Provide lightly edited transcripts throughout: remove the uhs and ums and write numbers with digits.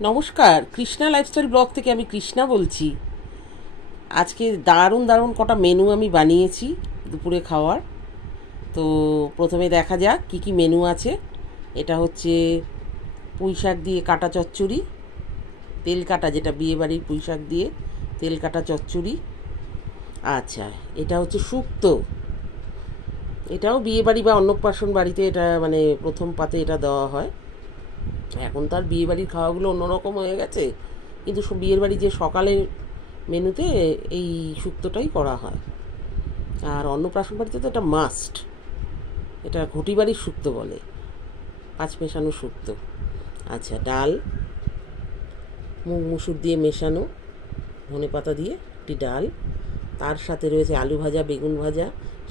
নমস্কার, Krishna lifestyle blog থেকে আমি কৃষ্ণা বলছি। আজকে দারুণ দারুণ কটা মেনু আমি বানিয়েছি দুপুরে খাওয়ার। তো প্রথমে দেখা যাক কি কি মেনু আছে। এটা হচ্ছে পুঁই শাক দিয়ে কাটা চচ্চড়ি, তেল কাটা, যেটা বিয়েবাড়ির পুঁই শাক দিয়ে তেল কাটা চচ্চড়ি। আচ্ছা, এটা হচ্ছে শুক্তো। এটাও বিয়েবাড়ি বা অন্নপ্রাশন বাড়িতে এটা মানে প্রথম পাতে এটা দেওয়া হয়। এখন তো আর বিয়েবাড়ির খাওয়াগুলো অন্যরকম হয়ে গেছে, কিন্তু বিয়ের বাড়ি যে সকালের মেনুতে এই শুক্তোটাই করা হয়। আর অন্নপ্রাশন বাড়িতে তো এটা মাস্ট, এটা ঘটি বাড়ির শুক্তো বলে, পাঁচ মেশানো শুক্তো। আচ্ছা, ডাল মুগ মুসুর দিয়ে মেশানো, ধনে পাতা দিয়ে একটি ডাল, তার সাথে রয়েছে আলু ভাজা, বেগুন ভাজা,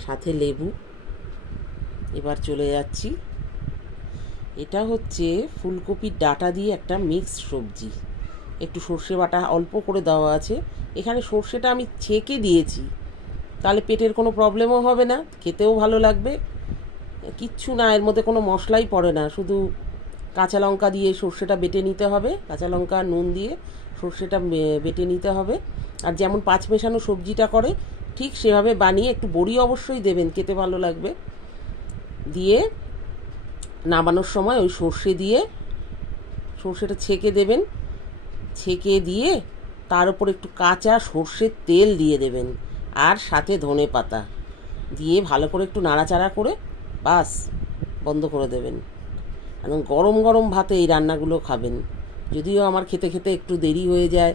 সাথে লেবু। এবার চলে যাচ্ছি, এটা হচ্ছে ফুলকপির ডাঁটা দিয়ে একটা মিক্স সবজি, একটু সর্ষে বাটা অল্প করে দেওয়া আছে। এখানে সর্ষেটা আমি ছেঁকে দিয়েছি, তাহলে পেটের কোনো প্রবলেমও হবে না, খেতেও ভালো লাগবে। কিচ্ছু না, এর মধ্যে কোনো মশলাই পড়ে না, শুধু কাঁচা লঙ্কা দিয়ে সর্ষেটা বেটে নিতে হবে, কাঁচা লঙ্কা নুন দিয়ে সর্ষেটা বেটে নিতে হবে। আর যেমন পাঁচ মেশানো সবজিটা করে ঠিক সেভাবে বানিয়ে, একটু বড়ি অবশ্যই দেবেন, খেতে ভালো লাগবে। দিয়ে নামানোর সময় ওই সর্ষে দিয়ে সর্ষেটা ছেঁকে দেবেন, ছেঁকে দিয়ে তার উপর একটু কাঁচা সর্ষের তেল দিয়ে দেবেন, আর সাথে ধনে পাতা দিয়ে ভালো করে একটু নাড়াচাড়া করে বাস বন্ধ করে দেবেন। এবং গরম গরম ভাতে এই রান্নাগুলো খাবেন। যদিও আমার খেতে খেতে একটু দেরি হয়ে যায়,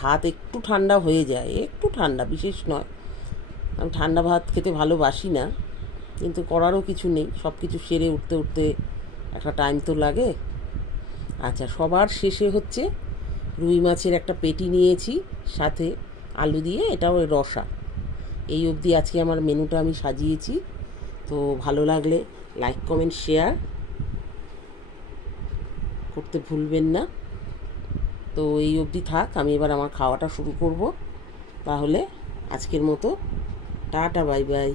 ভাত একটু ঠান্ডা হয়ে যায়, একটু ঠান্ডা, বিশেষ নয়। আমি ঠান্ডা ভাত খেতে ভালোবাসি না, কিন্তু করারও কিছু নেই, সব কিছু সেরে উঠতে উঠতে একটা টাইম তো লাগে। আচ্ছা, সবার শেষে হচ্ছে রুই মাছের একটা পেটি নিয়েছি, সাথে আলু দিয়ে, এটাও রসা। এই অবধি আজকে আমার মেনুটা আমি সাজিয়েছি। তো ভালো লাগলে লাইক কমেন্ট শেয়ার করতে ভুলবেন না। তো এই অবধি থাক, আমি এবার আমার খাওয়াটা শুরু করব। তাহলে আজকের মতো টাটা, বাই বাই।